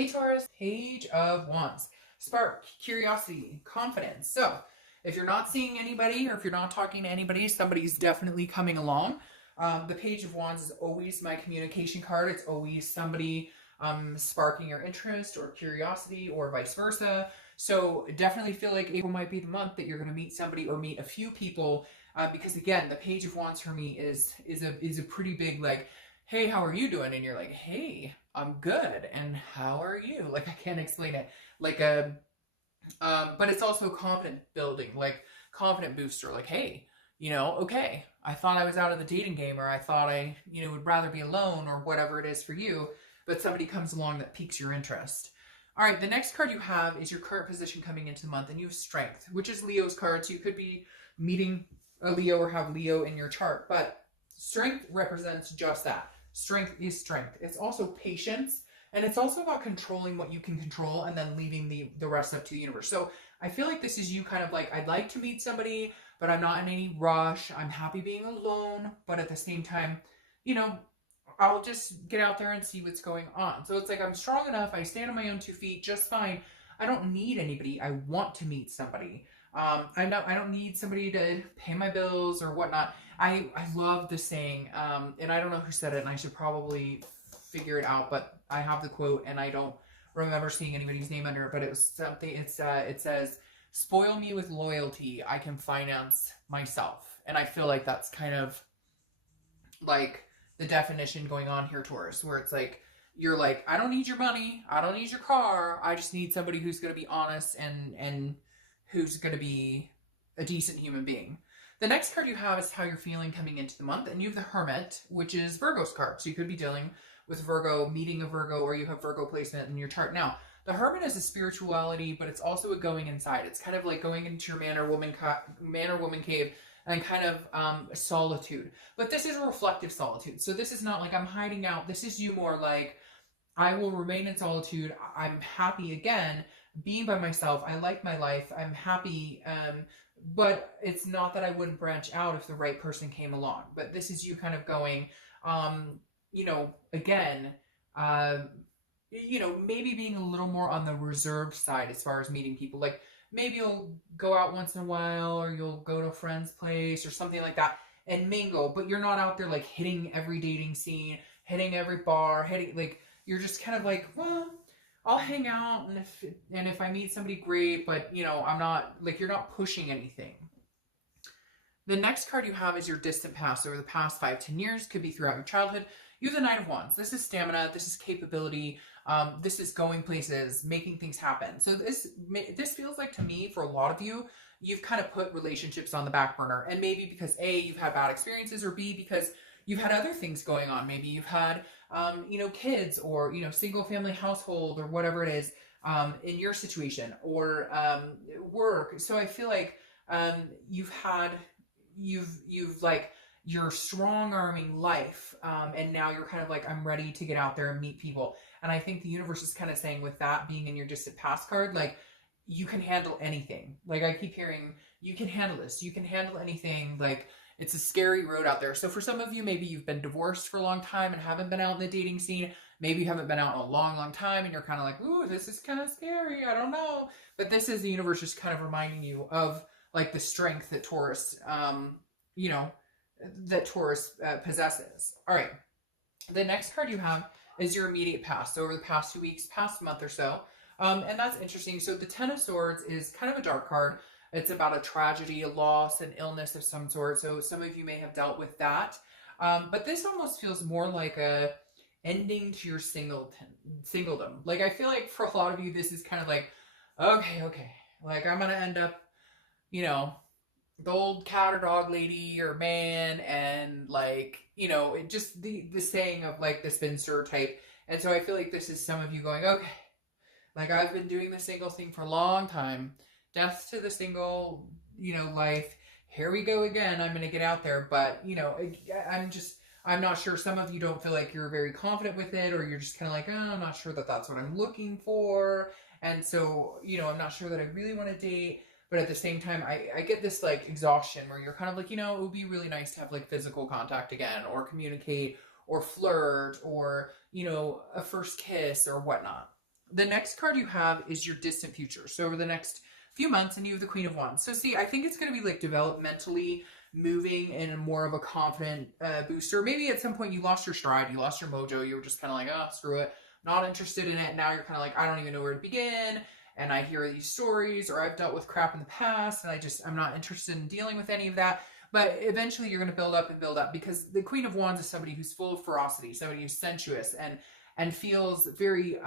Hey Taurus, Page of Wands. Spark, curiosity, confidence. So, if you're not seeing anybody or if you're not talking to anybody, somebody's definitely coming along. The Page of Wands is always my communication card. It's always somebody sparking your interest or curiosity or vice versa. So, definitely feel like April might be the month that you're going to meet somebody or meet a few people. Because again, the Page of Wands for me is a pretty big like, hey, how are you doing? And you're like, hey, I'm good. And how are you? Like, I can't explain it. Like but it's also confident building, like confident booster. Like, hey, okay, I thought I was out of the dating game, or I thought I, would rather be alone, or whatever it is for you. But somebody comes along that piques your interest. All right, the next card you have is your current position coming into the month, and you have Strength, which is Leo's card. So you could be meeting a Leo or have Leo in your chart, but Strength represents just that. Strength is strength. It's also patience, and it's also about controlling what you can control and then leaving the rest up to the universe. So I feel like this is you kind of like, I'd like to meet somebody, but I'm not in any rush. I'm happy being alone, but at the same time, I'll just get out there and see what's going on. So it's like I'm strong enough. I stand on my own 2 feet just fine. I don't need anybody. I want to meet somebody. I don't need somebody to pay my bills or whatnot. I love the saying, and I don't know who said it, and I should probably figure it out, but I have the quote, and I don't remember seeing anybody's name under it, but it was something, it says, spoil me with loyalty, I can finance myself. And I feel like that's kind of like the definition going on here, Taurus, where it's like, you're like, I don't need your money, I don't need your car, I just need somebody who's going to be honest and who's going to be a decent human being. The next card you have is how you're feeling coming into the month, and you have the Hermit, which is Virgo's card. So you could be dealing with Virgo, meeting a Virgo, or you have Virgo placement in your chart. Now, the Hermit is a spirituality, but it's also a going inside. It's kind of like going into your man or woman cave and kind of solitude. But this is a reflective solitude. So this is not like I'm hiding out. This is you more like, I will remain in solitude. I'm happy again being by myself. I like my life. I'm happy. But it's not that I wouldn't branch out if the right person came along. But this is you kind of going, again, maybe being a little more on the reserved side as far as meeting people. Like maybe you'll go out once in a while, or you'll go to a friend's place or something like that and mingle, but you're not out there like hitting every dating scene, hitting every bar, like you're just kind of like, well, I'll hang out, and if I meet somebody, great, but I'm not like, you're not pushing anything. The next card you have is your distant past, over the past 5-10 years, could be throughout your childhood. You have the Knight of Wands. This is stamina. This is capability. This is going places, making things happen. So this feels like, to me, for a lot of you, you've kind of put relationships on the back burner, and maybe because A, you've had bad experiences, or B, because you've had other things going on. Maybe you've had kids, or single family household, or whatever it is in your situation, or work. So I feel like you've like, you're strong arming life, and now you're kind of like, I'm ready to get out there and meet people. And I think the universe is kind of saying, with that being in your distant past card, like, you can handle anything. Like, I keep hearing, you can handle this, you can handle anything. Like, it's a scary road out there. So for some of you, maybe you've been divorced for a long time and haven't been out in the dating scene. Maybe you haven't been out in a long, long time, and you're kind of like, ooh, this is kind of scary, I don't know. But this is the universe just kind of reminding you of like the strength that Taurus, possesses. All right. The next card you have is your immediate past. So over the past 2 weeks, past month or so. And that's interesting. So the Ten of Swords is kind of a dark card. It's about a tragedy, a loss, an illness of some sort. So some of you may have dealt with that. But this almost feels more like a ending to your singledom. Like, I feel like for a lot of you, this is kind of like, okay. Like, I'm going to end up, the old cat or dog lady or man, and like, it just the saying of like the spinster type. And so I feel like this is some of you going, okay, like, I've been doing the single thing for a long time. Death to the single, life. Here we go again. I'm going to get out there. But, I'm not sure. Some of you don't feel like you're very confident with it, or you're just kind of like, oh, I'm not sure that that's what I'm looking for. And so, I'm not sure that I really want to date. But at the same time, I get this like exhaustion where you're kind of like, it would be really nice to have like physical contact again, or communicate, or flirt, or, a first kiss or whatnot. The next card you have is your distant future. So over the next few months, and you have the Queen of Wands. So see, I think it's going to be like developmentally moving in more of a confident booster. Maybe at some point you lost your stride, you lost your mojo, you were just kind of like, oh, screw it, not interested in it. Now you're kind of like, I don't even know where to begin. And I hear these stories, or I've dealt with crap in the past, and I'm not interested in dealing with any of that. But eventually you're going to build up and build up, because the Queen of Wands is somebody who's full of ferocity, somebody who's sensuous and feels very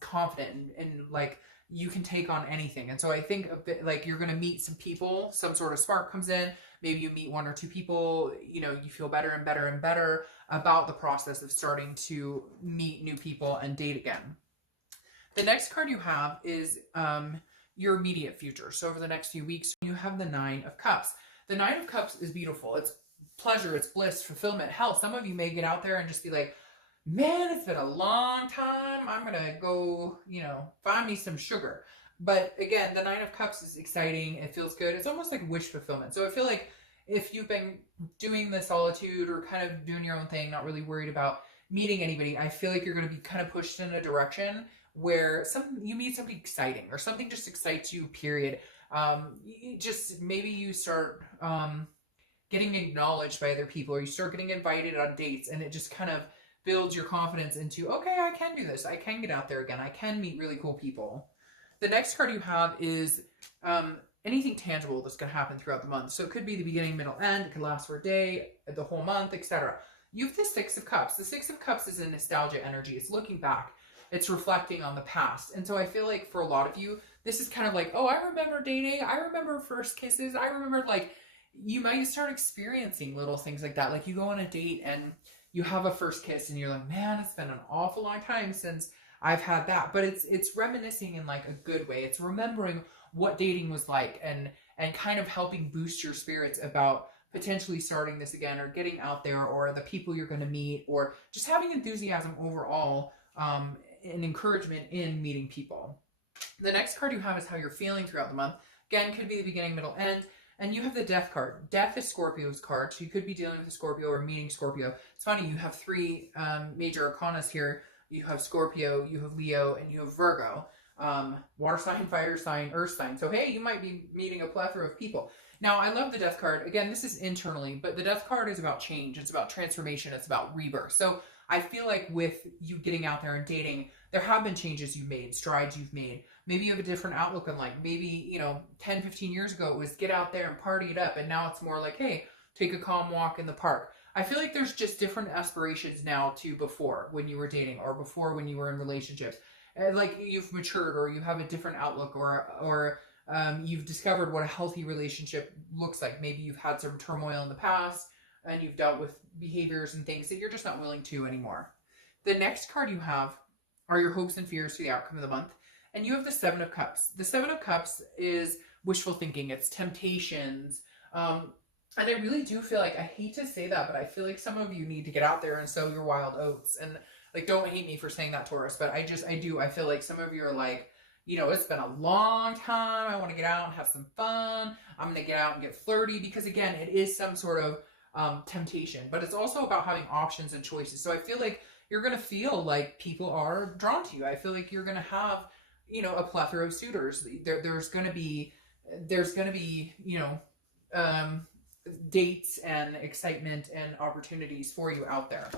confident and like you can take on anything. And so I think a bit like you're going to meet some people, some sort of spark comes in. Maybe you meet one or two people, you know, you feel better and better and better about the process of starting to meet new people and date again. The next card you have is your immediate future. So over the next few weeks, you have the Nine of Cups. The Nine of Cups is beautiful. It's pleasure, it's bliss, fulfillment, health. Some of you may get out there and just be like, man, it's been a long time. I'm going to go, you know, find me some sugar. But again, the Nine of Cups is exciting. It feels good. It's almost like wish fulfillment. So I feel like if you've been doing the solitude or kind of doing your own thing, not really worried about meeting anybody, I feel like you're going to be kind of pushed in a direction where you meet somebody exciting, or something just excites you, period. Maybe you start getting acknowledged by other people, or you start getting invited on dates, and it just kind of builds your confidence into, okay, I can do this. I can get out there again. I can meet really cool people. The next card you have is anything tangible that's going to happen throughout the month. So it could be the beginning, middle, end. It could last for a day, the whole month, etc. You have the Six of Cups. The Six of Cups is a nostalgia energy. It's looking back. It's reflecting on the past. And so I feel like for a lot of you, this is kind of like, oh, I remember dating. I remember first kisses. I remember, like, you might start experiencing little things like that. Like you go on a date and you have a first kiss and you're like, man, it's been an awful long time since I've had that. But it's reminiscing in like a good way. It's remembering what dating was like and kind of helping boost your spirits about potentially starting this again, or getting out there, or the people you're going to meet, or just having enthusiasm overall and encouragement in meeting people. The next card you have is how you're feeling throughout the month. Again, could be the beginning, middle, end. And you have the Death card. Death is Scorpio's card, so you could be dealing with a Scorpio or meeting Scorpio. It's funny, you have three major arcanas here. You have Scorpio, you have Leo, and you have Virgo. Water sign, fire sign, earth sign. So hey, you might be meeting a plethora of people. Now, I love the Death card. Again, this is internally, but the Death card is about change. It's about transformation. It's about rebirth. So I feel like with you getting out there and dating, there have been changes you've made, strides you've made. Maybe you have a different outlook on life. Maybe, 10, 15 years ago, it was get out there and party it up. And now it's more like, hey, take a calm walk in the park. I feel like there's just different aspirations now to before when you were dating, or before when you were in relationships. Like you've matured, or you have a different outlook, or you've discovered what a healthy relationship looks like. Maybe you've had some turmoil in the past and you've dealt with behaviors and things that you're just not willing to anymore. The next card you have are your hopes and fears for the outcome of the month. And you have the Seven of Cups. The Seven of Cups is wishful thinking. It's temptations. And I really do feel like, I hate to say that, but I feel like some of you need to get out there and sow your wild oats. And like, don't hate me for saying that, Taurus, but I feel like some of you are like, it's been a long time. I want to get out and have some fun. I'm going to get out and get flirty, because again, it is some sort of temptation, but it's also about having options and choices. So I feel like you're going to feel like people are drawn to you. I feel like you're going to have, a plethora of suitors. There's going to be, dates and excitement and opportunities for you out there.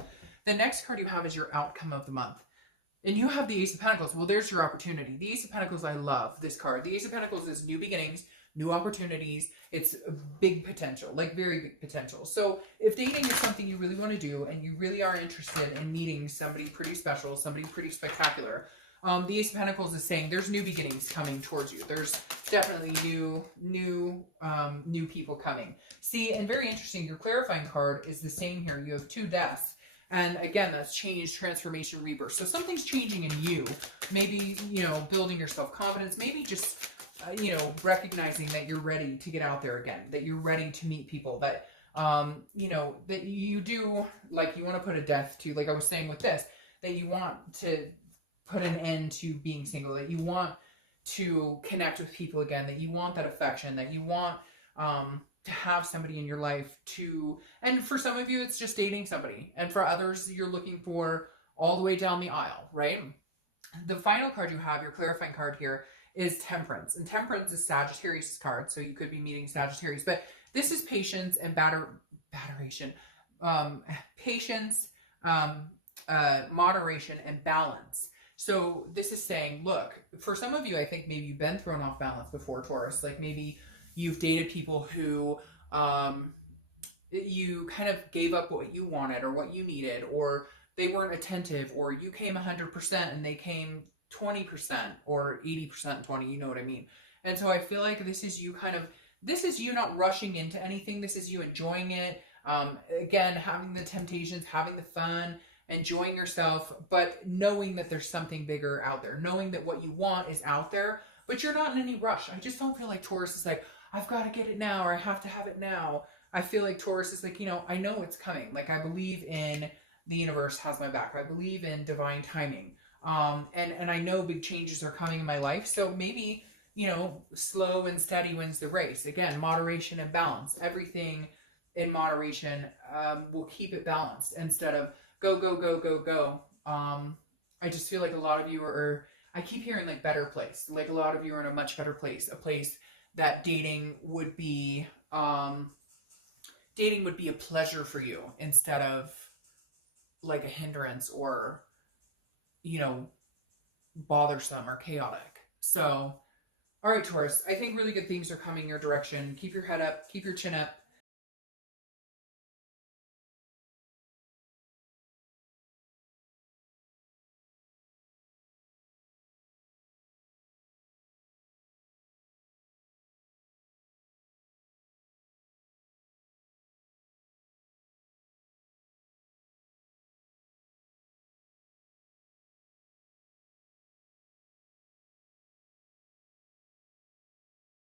The next card you have is your outcome of the month. And you have the Ace of Pentacles. Well, there's your opportunity. The Ace of Pentacles, I love this card. The Ace of Pentacles is new beginnings, new opportunities. It's a big potential, like very big potential. So if dating is something you really want to do, and you really are interested in meeting somebody pretty special, somebody pretty spectacular, the Ace of Pentacles is saying there's new beginnings coming towards you. There's definitely new people coming. See, and very interesting, your clarifying card is the same here. You have two deaths. And again, that's change, transformation, rebirth. So something's changing in you. Maybe, building your self-confidence. Maybe just, recognizing that you're ready to get out there again. That you're ready to meet people. That, that you do, like, you want to put a death to, like I was saying with this, that you want to put an end to being single. That you want to connect with people again. That you want that affection. That you want, to have somebody in your life and for some of you, it's just dating somebody. And for others, you're looking for all the way down the aisle, right? The final card you have, your clarifying card here, is Temperance. And Temperance is Sagittarius' card, so you could be meeting Sagittarius. But this is patience and batteration. Patience, moderation, and balance. So this is saying, look, for some of you, I think maybe you've been thrown off balance before, Taurus. Like maybe you've dated people who you kind of gave up what you wanted or what you needed, or they weren't attentive, or you came 100% and they came 20% or 80% 20, you know what I mean? And so I feel like this is you this is you not rushing into anything. This is you enjoying it. Again, having the temptations, having the fun, enjoying yourself, but knowing that there's something bigger out there, knowing that what you want is out there, but you're not in any rush. I just don't feel like Taurus is like, I've got to get it now, or I have to have it now. I feel like Taurus is like, I know it's coming. Like, I believe in the universe has my back. I believe in divine timing. And I know big changes are coming in my life. So maybe, slow and steady wins the race. Again, moderation and balance. Everything in moderation will keep it balanced instead of go, go, go, go, go. I just feel like a lot of you I keep hearing like better place. Like a lot of you are in a much better place. A place that dating would be a pleasure for you instead of like a hindrance or, bothersome or chaotic. So, all right, Taurus, I think really good things are coming your direction. Keep your head up, keep your chin up.